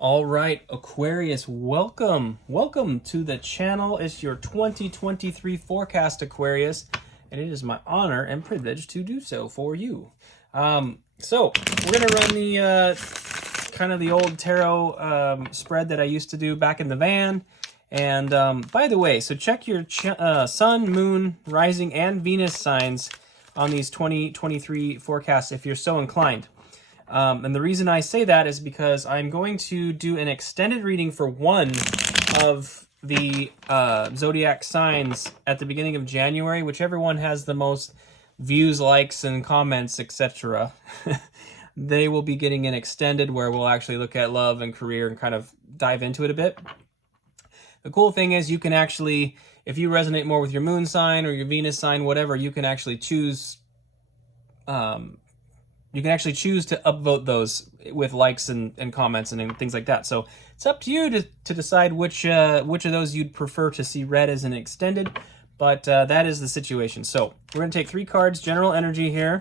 All right, Aquarius, welcome to the channel. It's your 2023 forecast, Aquarius, and it is my honor and privilege to do so for you. So we're gonna run the kind of the old tarot spread that I used to do back in the van. And by the way, so check your sun, moon, rising, and Venus signs on these 2023 forecasts if you're so inclined. And the reason I say that is because I'm going to do an extended reading for one of the zodiac signs at the beginning of January, whichever one has the most views, likes, and comments, etc. They will be getting an extended where we'll actually look at love and career and kind of dive into it a bit. The cool thing is you can actually, if you resonate more with your moon sign or your Venus sign, whatever, you can actually choose to upvote those with likes and comments and things like that. So it's up to you to decide which of those you'd prefer to see read as an extended, but that is the situation. So we're going to take 3 cards, general energy here,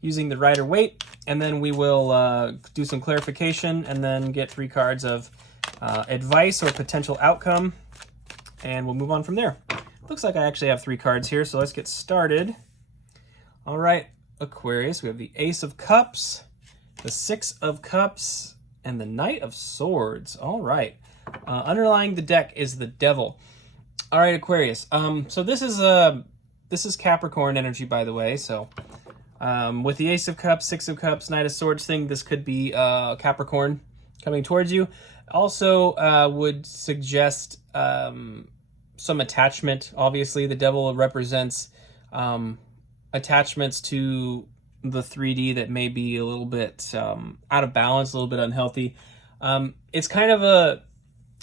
using the Rider-Waite, and then we will do some clarification and then get 3 cards of advice or potential outcome, and we'll move on from there. Looks like I actually have 3 cards here, so let's get started. All right, Aquarius, we have the Ace of Cups, the Six of Cups, and the Knight of Swords. All right. Underlying the deck is the Devil. All right, Aquarius. So this is Capricorn energy, by the way. So with the Ace of Cups, Six of Cups, Knight of Swords thing, this could be Capricorn coming towards you. Also would suggest some attachment. Obviously, the Devil represents attachments to the 3D that may be a little bit out of balance, a little bit unhealthy. It's kind of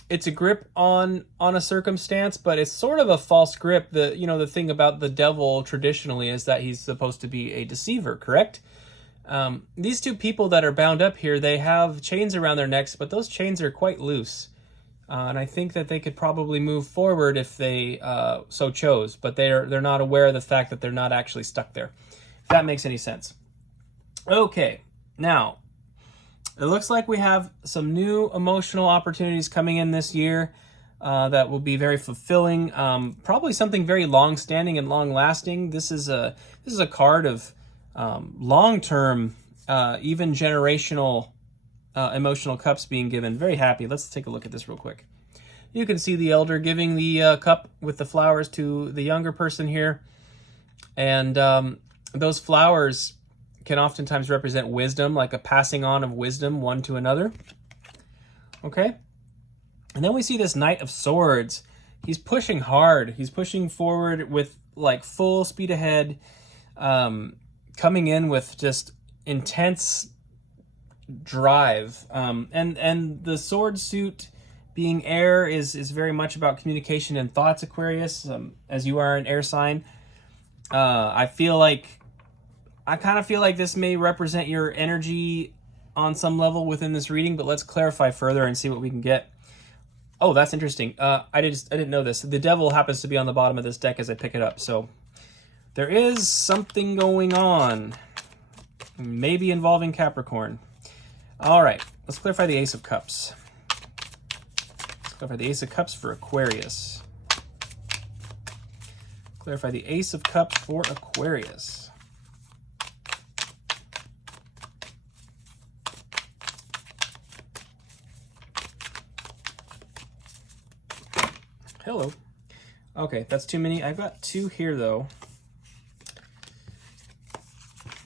it's a grip on a circumstance, but it's sort of a false grip. The thing about the Devil traditionally is that he's supposed to be a deceiver, correct? These 2 people that are bound up here, they have chains around their necks, but those chains are quite loose. And I think that they could probably move forward if they so chose, but they're not aware of the fact that they're not actually stuck there, if that makes any sense. Okay, now, it looks like we have some new emotional opportunities coming in this year that will be very fulfilling, probably something very long-standing and long-lasting. This is a card of long-term, even generational emotional cups being given. Very happy. Let's take a look at this real quick. You can see the elder giving the cup with the flowers to the younger person here. And those flowers can oftentimes represent wisdom, like a passing on of wisdom one to another. Okay. And then we see this Knight of Swords. He's pushing hard. He's pushing forward with like full speed ahead, coming in with just intense drive, and the sword suit being air is very much about communication and thoughts, Aquarius, as you are an air sign. I kind of feel like this may represent your energy on some level within this reading, but let's clarify further and see what we can get. Oh, that's interesting. I didn't know this. The Devil happens to be on the bottom of this deck as I pick it up, so there is something going on, maybe involving Capricorn. All right, let's clarify the Ace of Cups. Let's clarify the Ace of Cups for Aquarius. Clarify the Ace of Cups for Aquarius. Hello. Okay, that's too many. I've got 2 here, though.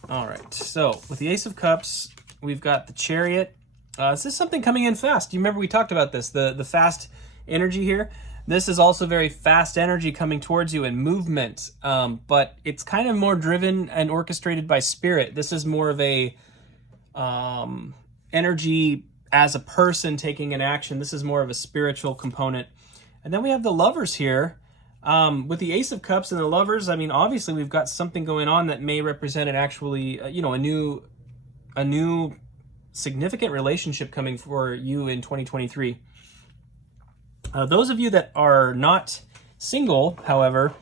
All right, so with the Ace of Cups, we've got the Chariot. This is something coming in fast. You remember we talked about this, the fast energy here? This is also very fast energy coming towards you in movement, but it's kind of more driven and orchestrated by spirit. This is more of a energy as a person taking an action. This is more of a spiritual component. And then we have the Lovers here. With the Ace of Cups and the Lovers, I mean, obviously we've got something going on that may represent an actually, a new significant relationship coming for you in 2023. Those of you that are not single, however,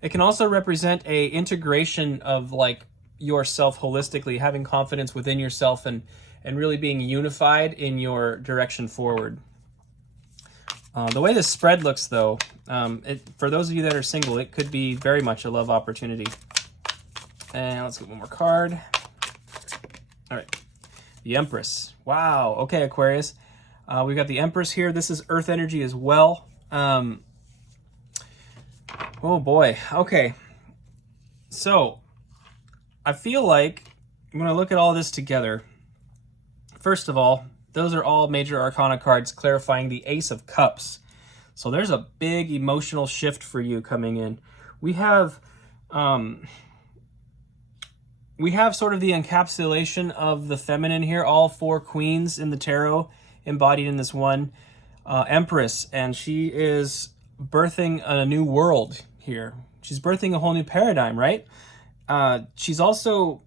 it can also represent a integration of like yourself holistically, having confidence within yourself and and really being unified in your direction forward. The way this spread looks, though, for those of you that are single, it could be very much a love opportunity. And let's get one more card. All right, the Empress. Wow. Okay, Aquarius. We've got the Empress here. This is Earth energy as well. Oh boy. Okay. So I feel like I'm going to look at all this together. First of all, those are all major arcana cards clarifying the Ace of Cups. So there's a big emotional shift for you coming in. We have sort of the encapsulation of the feminine here, all 4 queens in the tarot embodied in this one Empress, and she is birthing a new world here. She's birthing a whole new paradigm, right? She's also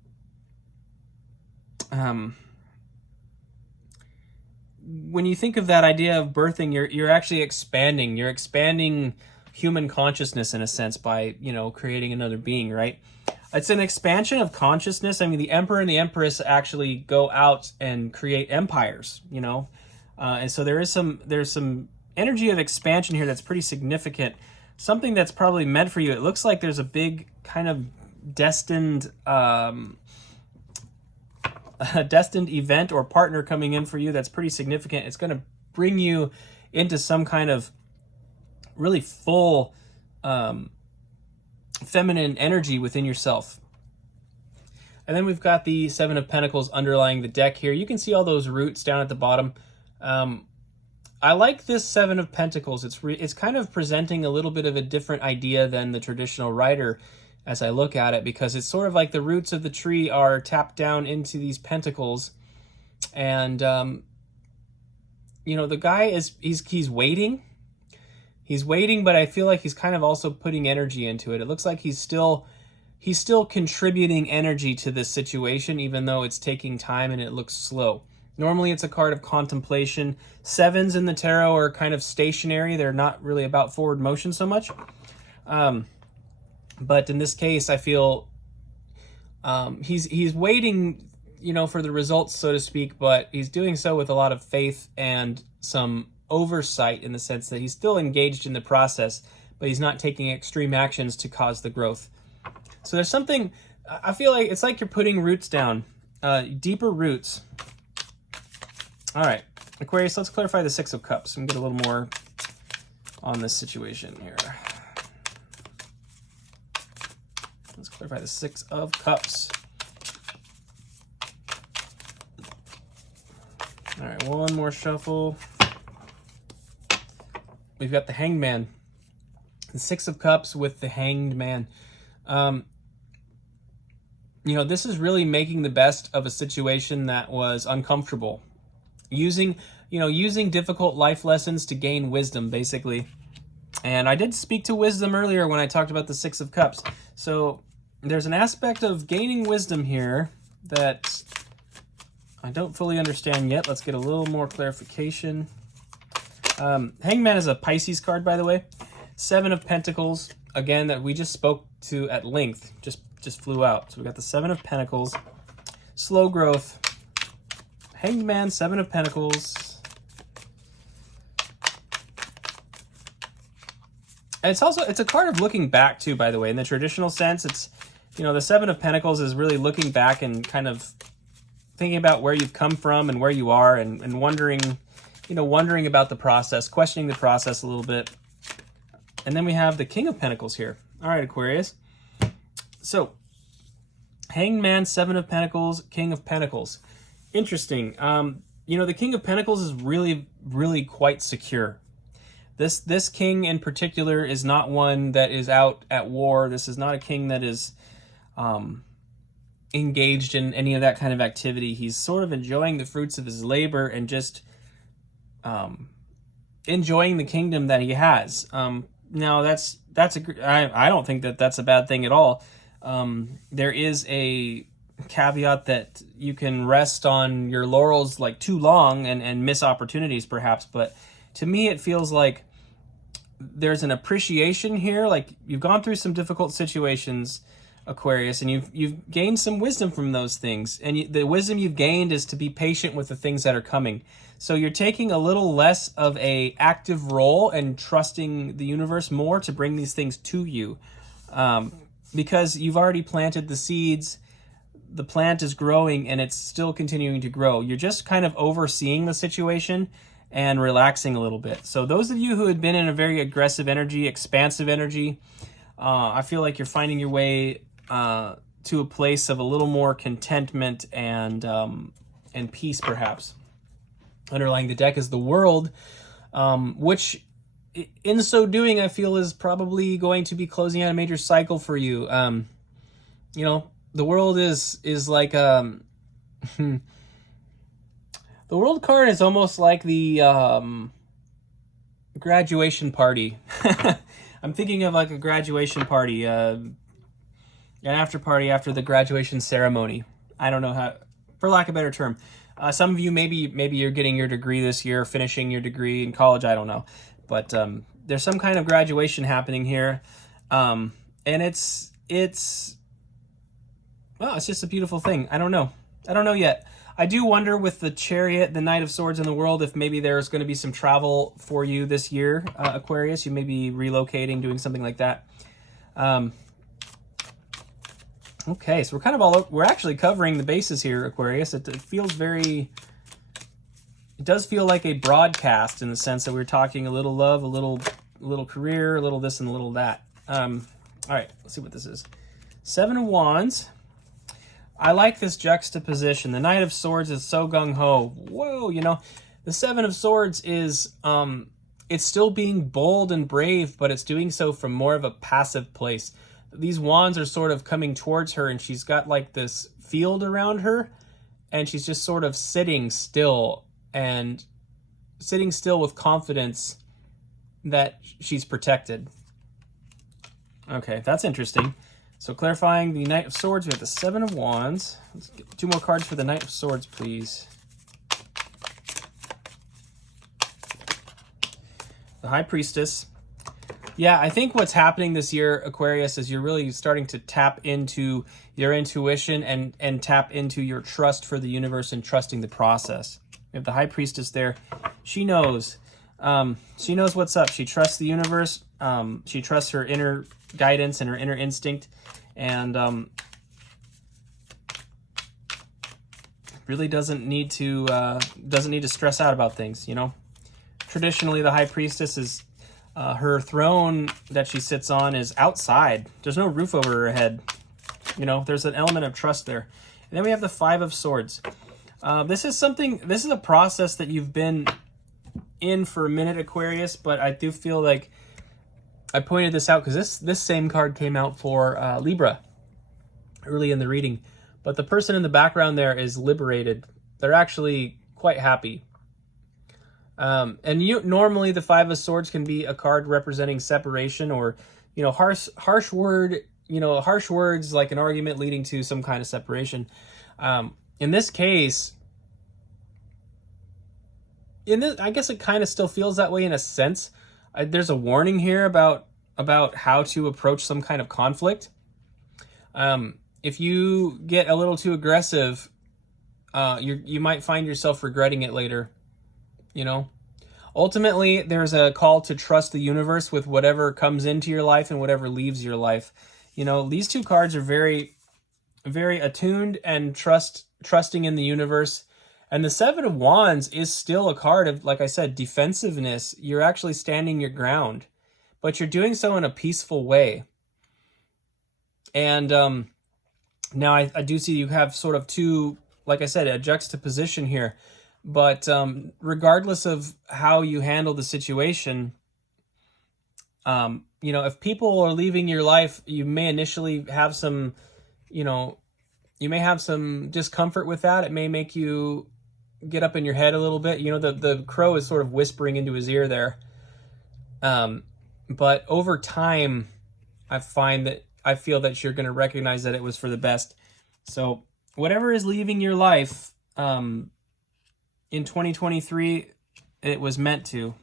when you think of that idea of birthing, you're actually expanding. You're expanding human consciousness in a sense by, creating another being, right? It's an expansion of consciousness. I mean, the Emperor and the Empress actually go out and create empires, and so there's some energy of expansion here that's pretty significant. Something that's probably meant for you. It looks like there's a big kind of destined event or partner coming in for you that's pretty significant. It's going to bring you into some kind of really full feminine energy within yourself. And then we've got the Seven of Pentacles underlying the deck here. You can see all those roots down at the bottom. I like this Seven of Pentacles. It's kind of presenting a little bit of a different idea than the traditional Rider as I look at it, because it's sort of like the roots of the tree are tapped down into these pentacles. And, the guy he's waiting. He's waiting, but I feel like he's kind of also putting energy into it. It looks like he's still contributing energy to this situation, even though it's taking time and it looks slow. Normally it's a card of contemplation. Sevens in the tarot are kind of stationary. They're not really about forward motion so much. But in this case, I feel he's waiting, for the results, so to speak, but he's doing so with a lot of faith and some oversight in the sense that he's still engaged in the process, but he's not taking extreme actions to cause the growth. So there's something, I feel like it's like you're putting roots down, deeper roots. All right, Aquarius, let's clarify the Six of Cups and get a little more on this situation here. Let's clarify the Six of Cups. All right, one more shuffle. We've got the Hanged Man. The Six of Cups with the Hanged Man. This is really making the best of a situation that was uncomfortable. Using difficult life lessons to gain wisdom, basically. And I did speak to wisdom earlier when I talked about the Six of Cups. So there's an aspect of gaining wisdom here that I don't fully understand yet. Let's get a little more clarification. Hangman is a Pisces card, by the way. Seven of Pentacles, again, that we just spoke to at length, just flew out. So we got the Seven of Pentacles, slow growth, Hanged Man, Seven of Pentacles. And it's a card of looking back too, by the way. In the traditional sense, it's, the Seven of Pentacles is really looking back and kind of thinking about where you've come from and where you are, and wondering about the process, questioning the process a little bit. And then we have the King of Pentacles here. All right, Aquarius. So, Hanged Man, Seven of Pentacles, King of Pentacles. Interesting. The King of Pentacles is really, really quite secure. This king in particular is not one that is out at war. This is not a king that is engaged in any of that kind of activity. He's sort of enjoying the fruits of his labor and just enjoying the kingdom that he has. Now I don't think that that's a bad thing at all. There is a caveat that you can rest on your laurels like too long and miss opportunities perhaps, but to me it feels like there's an appreciation here. Like, you've gone through some difficult situations, Aquarius, and you've gained some wisdom from those things. And the wisdom you've gained is to be patient with the things that are coming. So you're taking a little less of a active role and trusting the universe more to bring these things to you, because you've already planted the seeds. The plant is growing and it's still continuing to grow. You're just kind of overseeing the situation and relaxing a little bit. So those of you who had been in a very aggressive energy, expansive energy, I feel like you're finding your way to a place of a little more contentment and peace, perhaps. Underlying the deck is the World, which in so doing, I feel is probably going to be closing out a major cycle for you. The World is like the World card is almost like the graduation party. I'm thinking of like a graduation party, an after party after the graduation ceremony. I don't know how, for lack of a better term. Some of you maybe you're getting your degree this year, finishing your degree in college. I don't know, but there's some kind of graduation happening here, and it's just a beautiful thing. I don't know yet. I do wonder with the Chariot, the Knight of Swords in the World, if maybe there's going to be some travel for you this year, Aquarius. You may be relocating, doing something like that. Okay, so we're actually covering the bases here, Aquarius. It does feel like a broadcast in the sense that we're talking a little love, a little career, a little this and a little that. All right, let's see what this is. 7 of Wands. I like this juxtaposition. The Knight of Swords is so gung-ho. Whoa, the 7 of Swords is, it's still being bold and brave, but it's doing so from more of a passive place. These wands are sort of coming towards her, and she's got like this field around her, and she's just sort of sitting still with confidence that she's protected. Okay, that's interesting. So clarifying the Knight of Swords, we have the 7 of Wands. Let's get 2 more cards for the Knight of Swords, please. The High Priestess. Yeah, I think what's happening this year, Aquarius, is you're really starting to tap into your intuition and tap into your trust for the universe and trusting the process. We have the High Priestess there. She knows. She knows what's up. She trusts the universe. She trusts her inner guidance and her inner instinct, and really doesn't need to stress out about things. Traditionally, the High Priestess is her throne that she sits on is outside. There's no roof over her head. There's an element of trust there. And then we have the 5 of Swords. This is a process that you've been in for a minute, Aquarius, but I do feel like I pointed this out because this same card came out for Libra early in the reading. But the person in the background there is liberated. They're actually quite happy. Normally the 5 of Swords can be a card representing separation or, harsh words like an argument leading to some kind of separation. In this case, I guess it kind of still feels that way in a sense. There's a warning here about how to approach some kind of conflict. If you get a little too aggressive, you might find yourself regretting it later. Ultimately, there's a call to trust the universe with whatever comes into your life and whatever leaves your life. These 2 cards are very, very attuned and trusting in the universe. And the 7 of Wands is still a card of, like I said, defensiveness. You're actually standing your ground, but you're doing so in a peaceful way. And now I do see you have sort of 2, like I said, a juxtaposition here. But regardless of how you handle the situation, if people are leaving your life, you may initially have some, you may have some discomfort with that. It may make you get up in your head a little bit. The crow is sort of whispering into his ear there. But over time, I feel that you're going to recognize that it was for the best. So whatever is leaving your life, in 2023, it was meant to.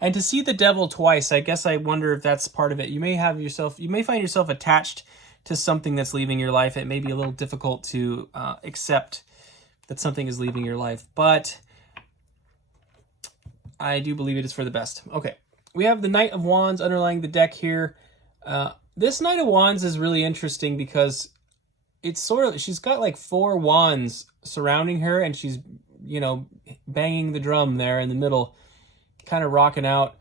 And to see the Devil twice, I guess I wonder if that's part of it. You may find yourself attached to something that's leaving your life. It may be a little difficult to accept that something is leaving your life, but I do believe it is for the best. Okay, we have the Knight of Wands underlying the deck here. This Knight of Wands is really interesting because it's sort of, she's got like 4 wands surrounding her, and she's, you know, banging the drum there in the middle, kind of rocking out.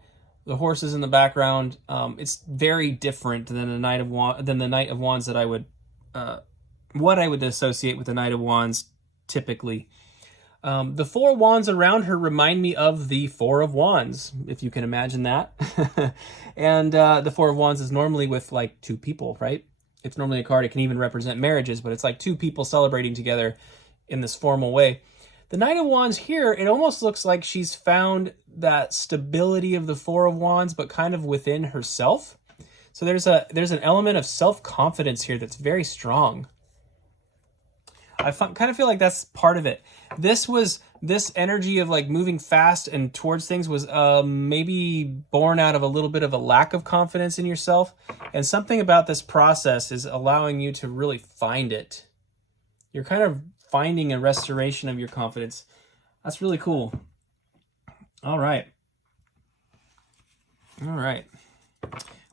The horses in the background. It's very different than the Knight of Wands that I would, what I would associate with the Knight of Wands typically. The 4 wands around her remind me of the 4 of Wands, if you can imagine that. And the 4 of Wands is normally with like 2 people, right? It's normally a card. It can even represent marriages, but it's like 2 people celebrating together in this formal way. The Knight of Wands here, it almost looks like she's found that stability of the 4 of Wands, but kind of within herself. So there's an element of self-confidence here that's very strong. I kind of feel like that's part of it. This energy of like moving fast and towards things was maybe born out of a little bit of a lack of confidence in yourself. And something about this process is allowing you to really find it. You're kind of finding a restoration of your confidence. That's really cool. All right.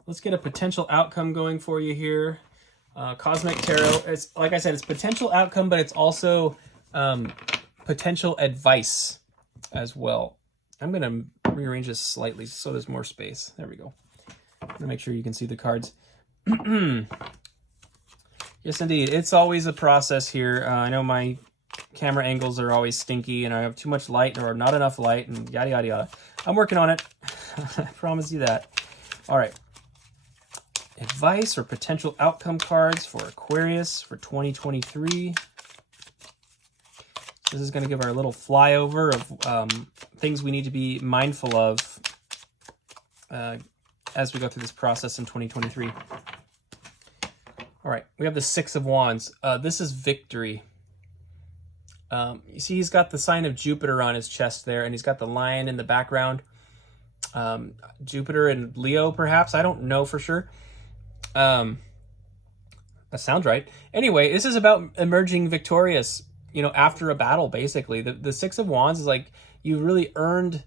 Let's get a potential outcome going for you here. Cosmic Tarot, it's like I said, it's potential outcome, but it's also potential advice as well. I'm going to rearrange this slightly so there's more space. There we go. I'm going to make sure you can see the cards. Yes, indeed. It's always a process here. I know my camera angles are always stinky, and I have too much light or not enough light, and yada, yada, yada. I'm working on it. I promise you that. All right. Advice or potential outcome cards for Aquarius for 2023. This is going to give our little flyover of things we need to be mindful of as we go through this process in 2023. All right, we have the 6 of Wands. This is victory. You see he's got the sign of Jupiter on his chest there, and he's got the lion in the background. Jupiter and Leo, perhaps. I don't know for sure. That sounds right. Anyway, this is about emerging victorious, you know, after a battle, basically. The 6 of Wands is like you've really earned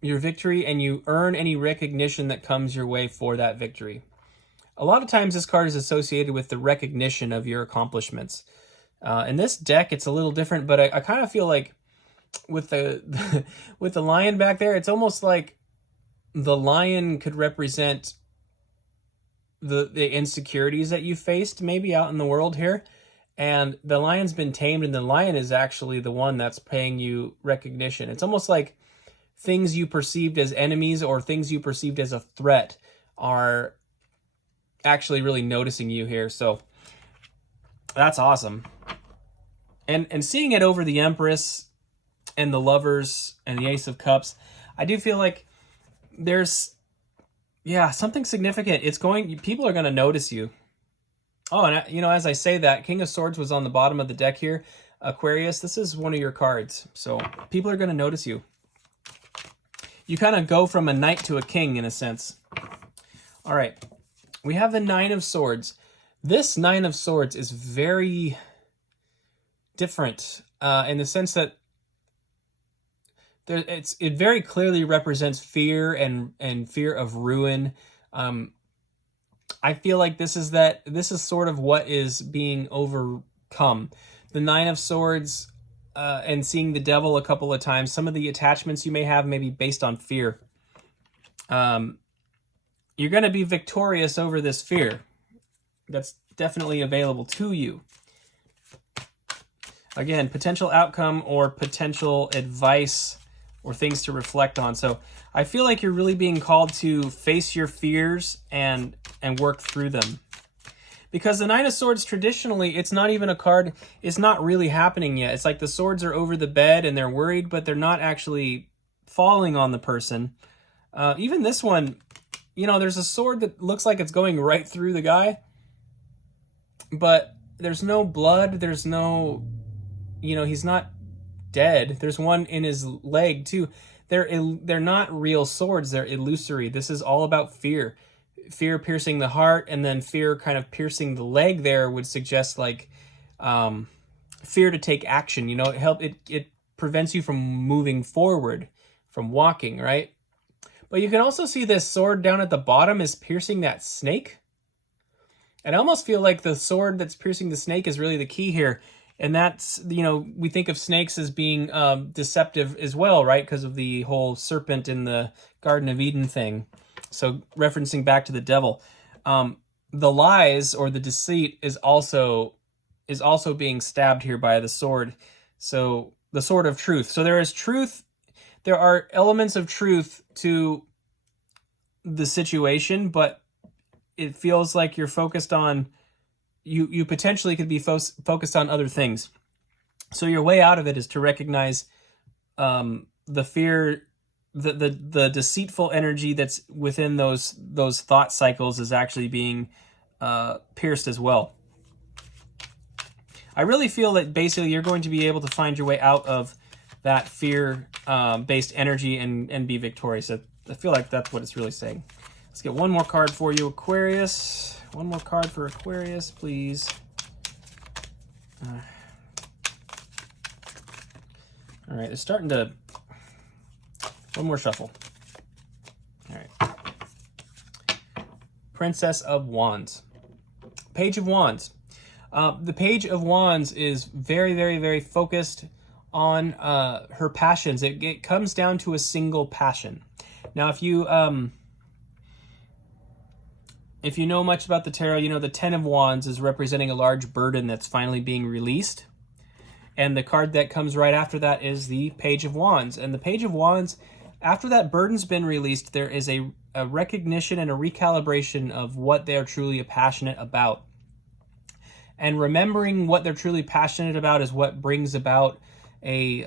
your victory, and you earn any recognition that comes your way for that victory. A lot of times this card is associated with the recognition of your accomplishments. In this deck, it's a little different, but I kind of feel like with the with the lion back there, it's almost like the lion could represent the insecurities that you faced maybe out in the world here. And the lion's been tamed, and the lion is actually the one that's paying you recognition. It's almost like things you perceived as enemies or things you perceived as a threat are actually really noticing you here. So that's awesome. And seeing it over the Empress and the Lovers and the Ace of Cups, I do feel like there's, yeah, something significant. People are going to notice you. Oh, and you know, as I say that, King of Swords was on the bottom of the deck here. Aquarius, this is one of your cards. So people are going to notice you. You kind of go from a knight to a king in a sense. All right. We have the 9 of Swords. This 9 of Swords is very different in the sense that it very clearly represents fear and fear of ruin. I feel like this is sort of what is being overcome. The 9 of Swords and seeing the devil a couple of times. Some of the attachments you may have may be based on fear. You're going to be victorious over this fear. That's definitely available to you. Again, potential outcome or potential advice or things to reflect on. So I feel like you're really being called to face your fears and work through them. Because the 9 of Swords, traditionally, it's not even a card. It's not really happening yet. It's like the swords are over the bed and they're worried, but they're not actually falling on the person. Even this one, you know, there's a sword that looks like it's going right through the guy, but there's no blood. There's no, you know, he's not dead. There's one in his leg too. They're not real swords. They're illusory. This is all about fear. fear piercing the heart, and then fear kind of piercing the leg there would suggest like fear to take action. You know, it prevents you from moving forward, from walking, right? But you can also see this sword down at the bottom is piercing that snake. And I almost feel like the sword that's piercing the snake is really the key here. And that's, you know, we think of snakes as being deceptive as well, right? Because of the whole serpent in the Garden of Eden thing. So referencing back to the devil. The lies or the deceit is also being stabbed here by the sword. So the sword of truth. So there is truth. There are elements of truth to the situation, but it feels like you're focused on, you potentially could be focused on other things. So your way out of it is to recognize the fear, the deceitful energy that's within those thought cycles is actually being pierced as well. I really feel that basically you're going to be able to find your way out of that fear based energy and be victorious. I feel like that's what it's really saying. Let's get one more card for you, Aquarius. One more card for Aquarius, please. All right, it's starting to... One more shuffle. All right. Princess of Wands. Page of Wands. The Page of Wands is very, very, very focused on her passions. It comes down to a single passion. Now, if you know much about the tarot, you know the Ten of Wands is representing a large burden that's finally being released. And the card that comes right after that is the Page of Wands. And the Page of Wands, after that burden's been released, there is a recognition and a recalibration of what they're truly passionate about. And remembering what they're truly passionate about is what brings about a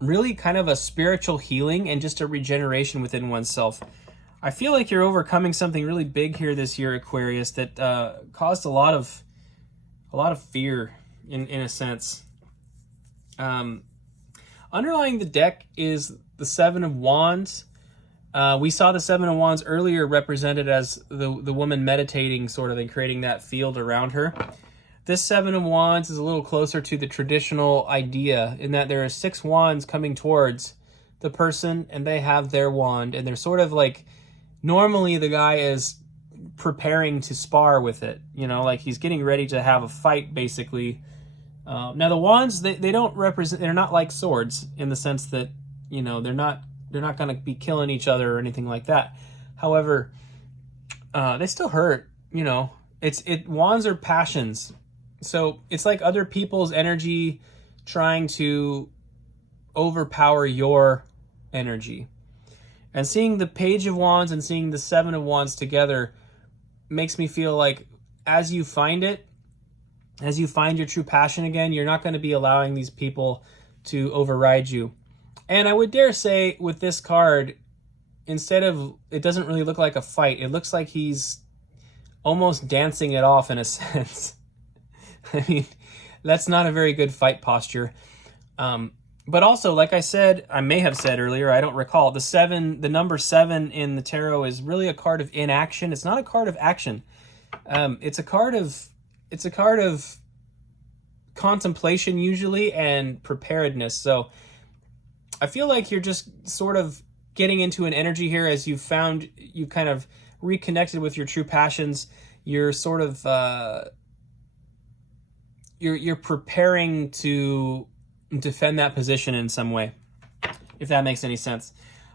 really kind of a spiritual healing and just a regeneration within oneself. I feel like you're overcoming something really big here this year, Aquarius, that caused a lot of fear in a sense. Underlying the deck is the Seven of Wands. We saw the Seven of Wands earlier represented as the woman meditating sort of and creating that field around her. This Seven of Wands is a little closer to the traditional idea in that there are 6 wands coming towards the person and they have their wand and they're sort of like, normally the guy is preparing to spar with it, you know, like he's getting ready to have a fight basically. Now the wands, they don't represent, they're not like swords in the sense that, you know, they're not going to be killing each other or anything like that. However, they still hurt, you know. Wands are passions. So it's like other people's energy trying to overpower your energy. And seeing the Page of Wands and seeing the Seven of Wands together makes me feel like as you find it, as you find your true passion again, you're not going to be allowing these people to override you. And I would dare say with this card, instead of, it doesn't really look like a fight. It looks like he's almost dancing it off in a sense. I mean, that's not a very good fight posture. But also, like I said, I may have said earlier, I don't recall, the number 7 in the tarot is really a card of inaction. It's not a card of action. It's a card of contemplation usually and preparedness. So I feel like you're just sort of getting into an energy here as you kind of reconnected with your true passions. You're sort of you're preparing to defend that position in some way, if that makes any sense.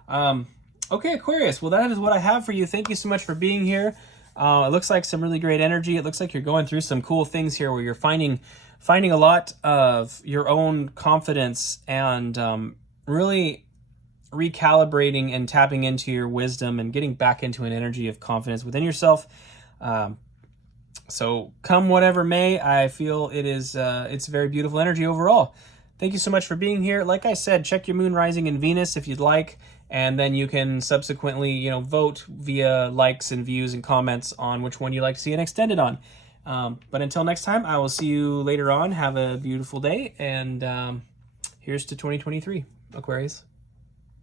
Okay, Aquarius, well, that is what I have for you. Thank you so much for being here. It looks like some really great energy. It looks like you're going through some cool things here where you're finding a lot of your own confidence and really recalibrating and tapping into your wisdom and getting back into an energy of confidence within yourself. So come whatever may, I feel it's a very beautiful energy overall. Thank you so much for being here. Like I said, check your moon, rising, and Venus if you'd like, and then you can subsequently, you know, vote via likes and views and comments on which one you'd like to see it extended on. But until next time, I will see you later on. Have a beautiful day, and here's to 2023, Aquarius.